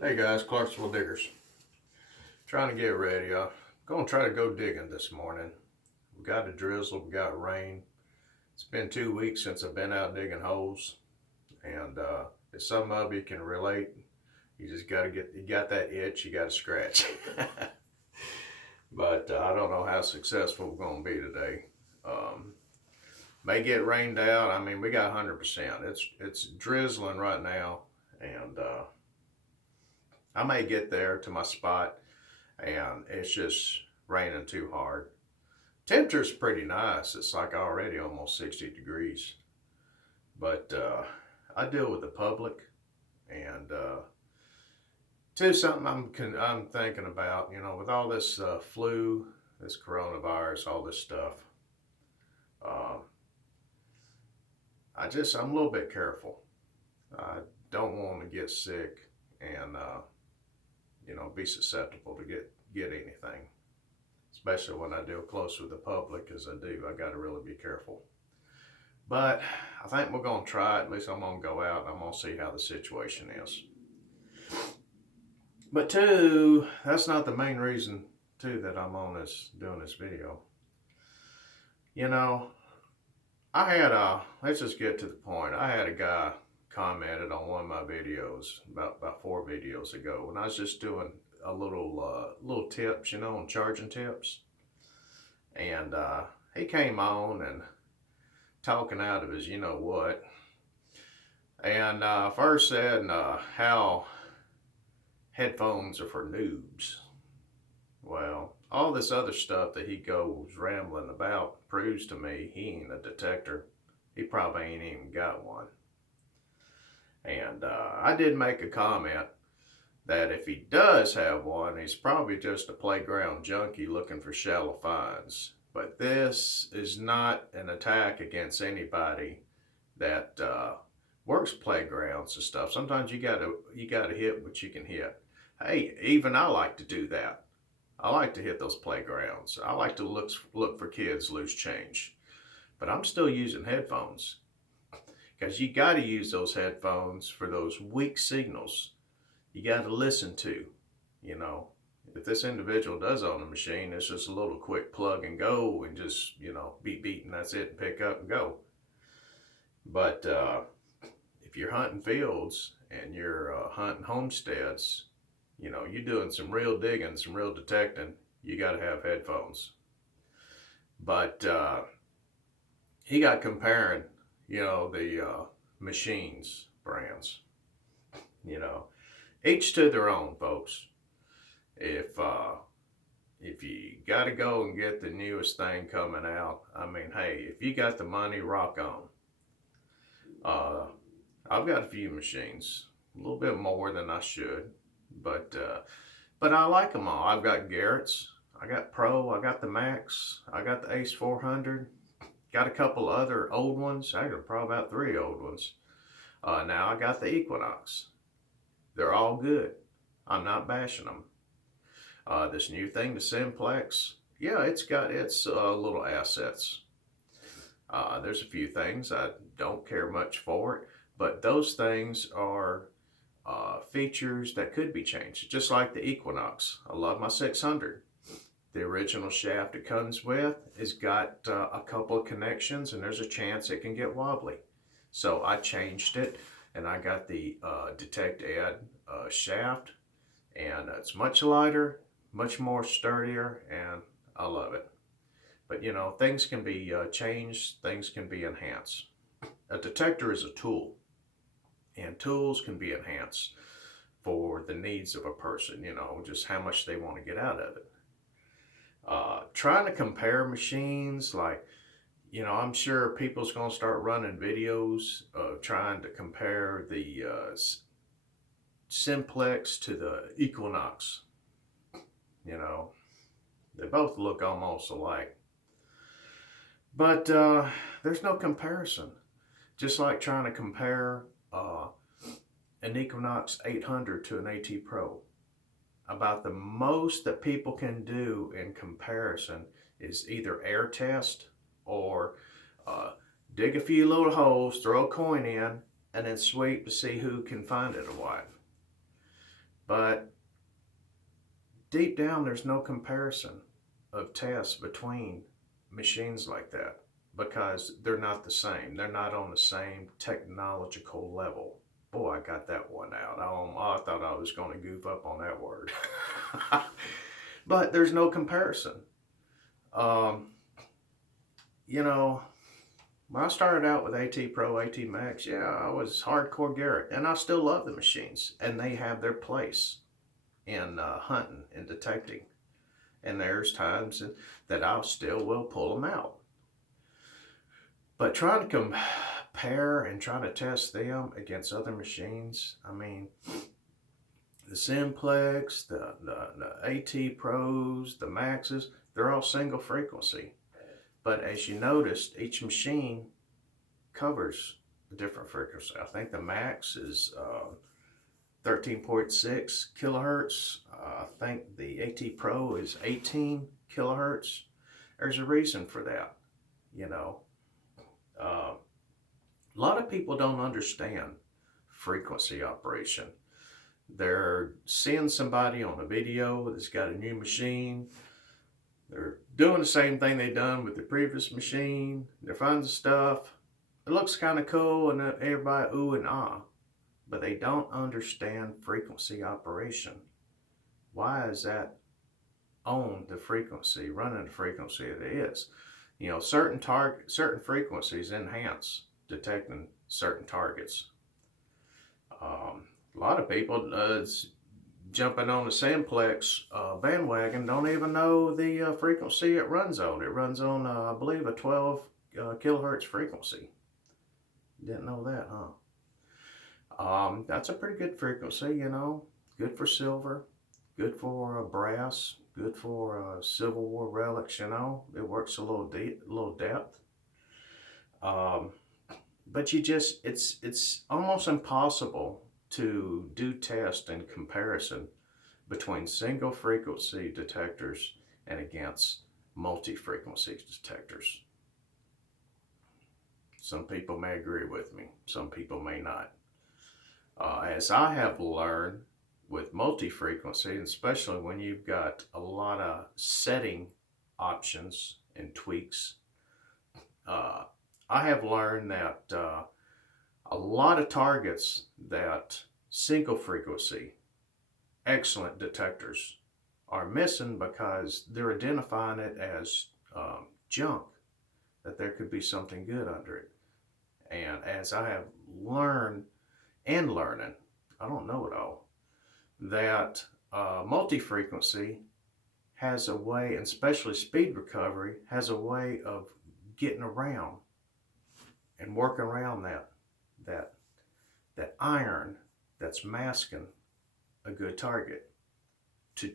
Hey guys, Clarksville Diggers. Trying to get ready. Going to try to go digging this morning. We got a drizzle, we got rain. It's been 2 weeks since I've been out digging holes, and if some of you can relate, you just you got that itch, you got to scratch. But I don't know how successful we're going to be today. Um, may get rained out. I mean, we got 100%. It's drizzling right now, and I may get there to my spot and it's just raining too hard. Temperature's pretty nice. It's like already almost 60 degrees. But I deal with the public, and too something I'm thinking about. You know, with all this flu, this coronavirus, all this stuff. Uh, I'm a little bit careful. I don't want to get sick and be susceptible to get anything, especially when I deal close with the public as I do. I got to really be careful. But I think we're going to try it. At least I'm going to go out and I'm going to see how the situation is. But two, that's not the main reason, too, that I'm on doing this video. You know, let's just get to the point. I had a guy commented on one of my videos about 4 videos ago when I was just doing a little tips, on charging tips. And he came on and talking out of his you know what. And first said how headphones are for noobs. Well, all this other stuff that he goes rambling about proves to me he ain't a detector. He probably ain't even got one. And I did make a comment that if he does have one, he's probably just a playground junkie looking for shallow finds. But this is not an attack against anybody that works playgrounds and stuff. Sometimes you gotta hit what you can hit. Hey, even I like to do that. I like to hit those playgrounds. I like to look for kids loose change. But I'm still using headphones because you got to use those headphones for those weak signals. You got to listen to, you know. If this individual does own a machine, it's just a little quick plug and go and just, beat beat and that's it and pick up and go. But if you're hunting fields and you're hunting homesteads, you're doing some real digging, some real detecting, you got to have headphones. But he got comparing, the machines brands. You know, each to their own, folks. If you got to go and get the newest thing coming out, I mean, hey, if you got the money, rock on. I've got a few machines, a little bit more than I should, but I like them all. I've got Garrett's, I got Pro, I got the Max, I got the Ace 400, got a couple other old ones. I got probably about 3 old ones. Now I got the Equinox. They're all good. I'm not bashing them. This new thing, the Simplex, yeah, it's got its little assets. There's a few things I don't care much for it, but those things are features that could be changed, just like the Equinox. I love my 600. The original shaft it comes with has got a couple of connections, and there's a chance it can get wobbly. So I changed it, and I got the Detect Add shaft, and it's much lighter, much more sturdier, and I love it. But things can be changed, things can be enhanced. A detector is a tool, and tools can be enhanced for the needs of a person, just how much they want to get out of it. Trying to compare machines, like, I'm sure people's going to start running videos of trying to compare the Simplex to the Equinox. They both look almost alike. But there's no comparison. Just like trying to compare an Equinox 800 to an AT Pro. About the most that people can do in comparison is either air test or dig a few little holes, throw a coin in, and then sweep to see who can find it or what. But deep down, there's no comparison of tests between machines like that because they're not the same. They're not on the same technological level. Boy, I got that one out. I thought I was going to goof up on that word. But there's no comparison. Um, you know, when I started out with AT Pro, AT Max, yeah, I was hardcore Garrett, and I still love the machines, and they have their place in hunting and detecting. And there's times that I still will pull them out. But trying to compare and trying to test them against other machines, I mean, the Simplex, the AT Pros, the Maxes, they're all single frequency. But as you noticed, each machine covers a different frequency. I think the Max is 13.6 kilohertz. I think the AT Pro is 18 kilohertz. There's a reason for that, you know. A lot of people don't understand frequency operation. They're seeing somebody on a video that's got a new machine. They're doing the same thing they done with the previous machine. They're finding stuff. It looks kind of cool and everybody ooh and ah. But they don't understand frequency operation. Why is that on the frequency, running the frequency it is? You know, certain frequencies enhance detecting certain targets. A lot of people jumping on the Simplex bandwagon don't even know the frequency it runs on. It runs on, I believe, a 12 kilohertz frequency. Didn't know that, huh? That's a pretty good frequency, you know. Good for silver, good for brass, good for Civil War relics, you know. It works a little deep, a little depth. But it's almost impossible to do test and comparison between single frequency detectors and against multi-frequency detectors. Some people may agree with me, some people may not. As I have learned with multi-frequency, especially when you've got a lot of setting options and tweaks, I have learned that a lot of targets that single frequency excellent detectors are missing because they're identifying it as junk, that there could be something good under it. And as I have learned and learning, I don't know it all, that multi-frequency has a way, and especially speed recovery, has a way of getting around and working around that that iron that's masking a good target to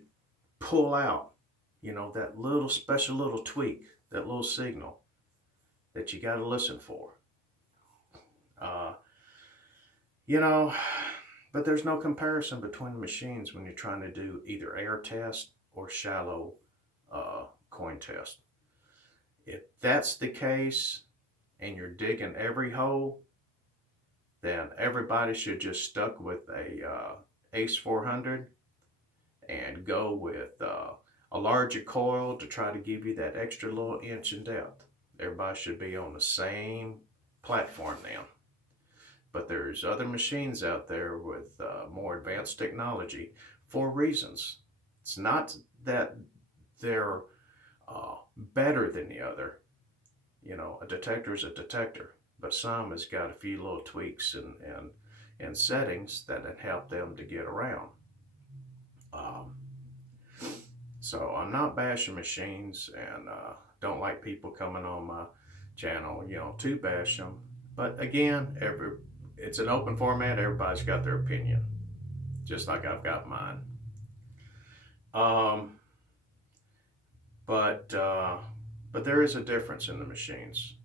pull out, you know, that little special little tweak, that little signal that you got to listen for. You know, but there's no comparison between machines when you're trying to do either air test or shallow coin test. If that's the case and you're digging every hole, then everybody should just stuck with a Ace 400 and go with a larger coil to try to give you that extra little inch in depth. Everybody should be on the same platform now. But there's other machines out there with more advanced technology for reasons. It's not that they're better than the other. You know, a detector is a detector, but some has got a few little tweaks and settings that help them to get around. So I'm not bashing machines and don't like people coming on my channel, you know, to bash them. But again, it's an open format. Everybody's got their opinion, just like I've got mine. Um, but there is a difference in the machines,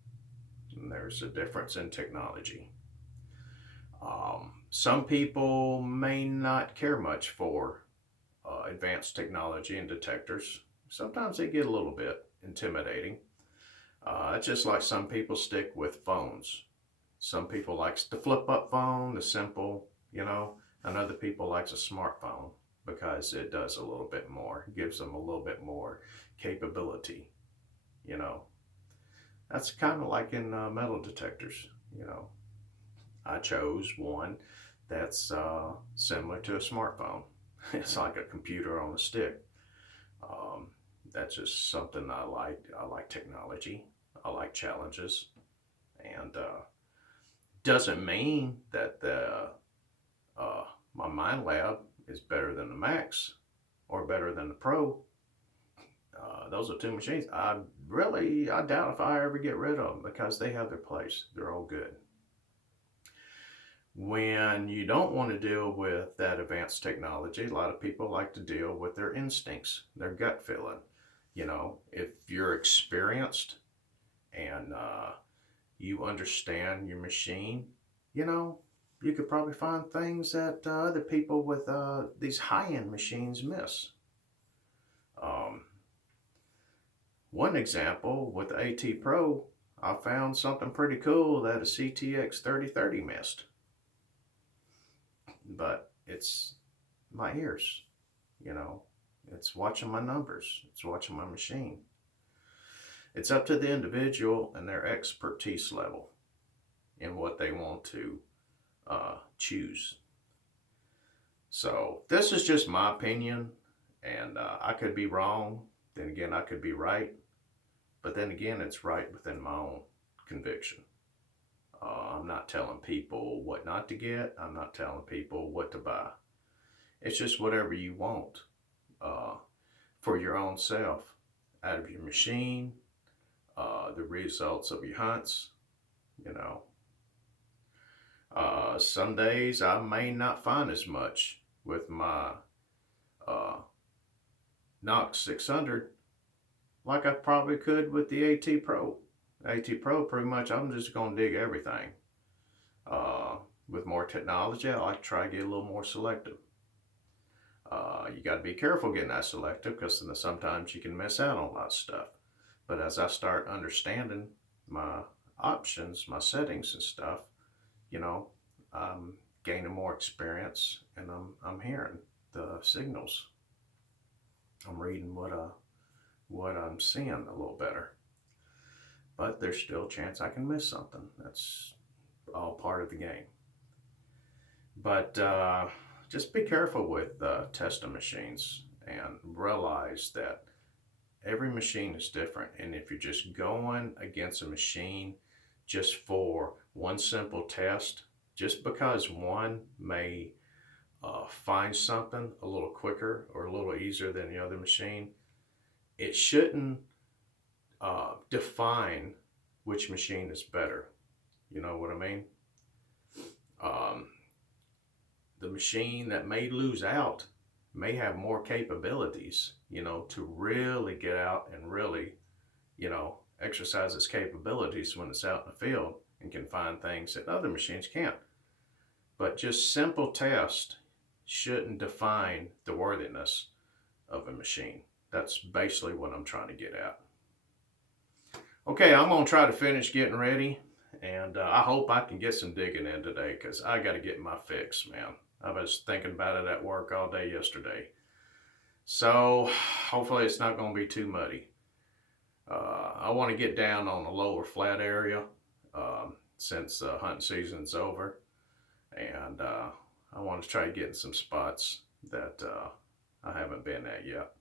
and there's a difference in technology. Some people may not care much for advanced technology and detectors. Sometimes they get a little bit intimidating. It's just like some people stick with phones. Some people likes the flip up phone, the simple, you know, and other people likes a smartphone. because it does a little bit more, gives them a little bit more capability. You know, that's kind of like in metal detectors. You know, I chose one that's similar to a smartphone. It's like a computer on a stick. Um, that's just something I like. I like technology. I like challenges, and doesn't mean that the uh, my Mind Lab is better than the Max or better than the Pro. Those are two machines. I doubt if I ever get rid of them because they have their place. They're all good. When you don't want to deal with that advanced technology, a lot of people like to deal with their instincts, their gut feeling. You know, if you're experienced and you understand your machine, you know, you could probably find things that other people with these high end machines miss. Um, One example with the AT Pro, I found something pretty cool that a CTX 3030 missed, but it's my ears, you know, it's watching my numbers, it's watching my machine. It's up to the individual and their expertise level in what they want to choose. So this is just my opinion, and I could be wrong. Then again, I could be right. But then again, it's right within my own conviction. I'm not telling people what not to get. I'm not telling people what to buy. It's just whatever you want uh, for your own self, out of your machine, the results of your hunts. You know, some days I may not find as much with my uh, Knox 600 like I probably could with the AT Pro. AT Pro, pretty much, I'm just going to dig everything. Uh, with more technology, I like to try to get a little more selective. You got to be careful getting that selective because sometimes you can miss out on a lot of stuff. But as I start understanding my options, my settings and stuff, you know, I'm gaining more experience and I'm hearing the signals. I'm reading what I'm seeing a little better. But there's still a chance I can miss something. That's all part of the game. But just be careful with testing machines and realize that every machine is different. And if you're just going against a machine just for one simple test, just because one may find something a little quicker or a little easier than the other machine, it shouldn't define which machine is better. You know what I mean? Um, the machine that may lose out may have more capabilities, you know, to really get out and really, you know, exercise its capabilities when it's out in the field and can find things that other machines can't. But just simple test shouldn't define the worthiness of a machine. That's basically what I'm trying to get at. Okay, I'm going to try to finish getting ready, and I hope I can get some digging in today because I got to get my fix, man. I was thinking about it at work all day yesterday. So hopefully it's not going to be too muddy. I want to get down on the lower flat area since hunting season's over, and I want to try to get in some spots that I haven't been at yet.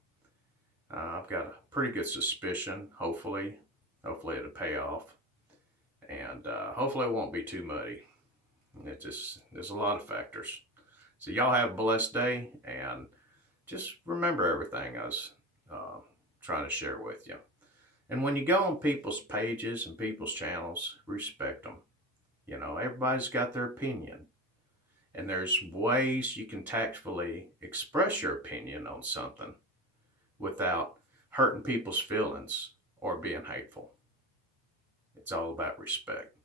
I've got a pretty good suspicion, hopefully it'll pay off, and hopefully it won't be too muddy. There's a lot of factors. So y'all have a blessed day, and just remember everything I was trying to share with you. And when you go on people's pages and people's channels, respect them. You know, everybody's got their opinion, and there's ways you can tactfully express your opinion on something without hurting people's feelings or being hateful. It's all about respect.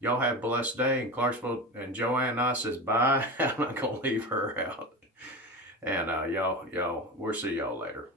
Y'all have a blessed day. And Clarksville and Joanne I says bye. I'm not gonna leave her out. And y'all, we'll see y'all later.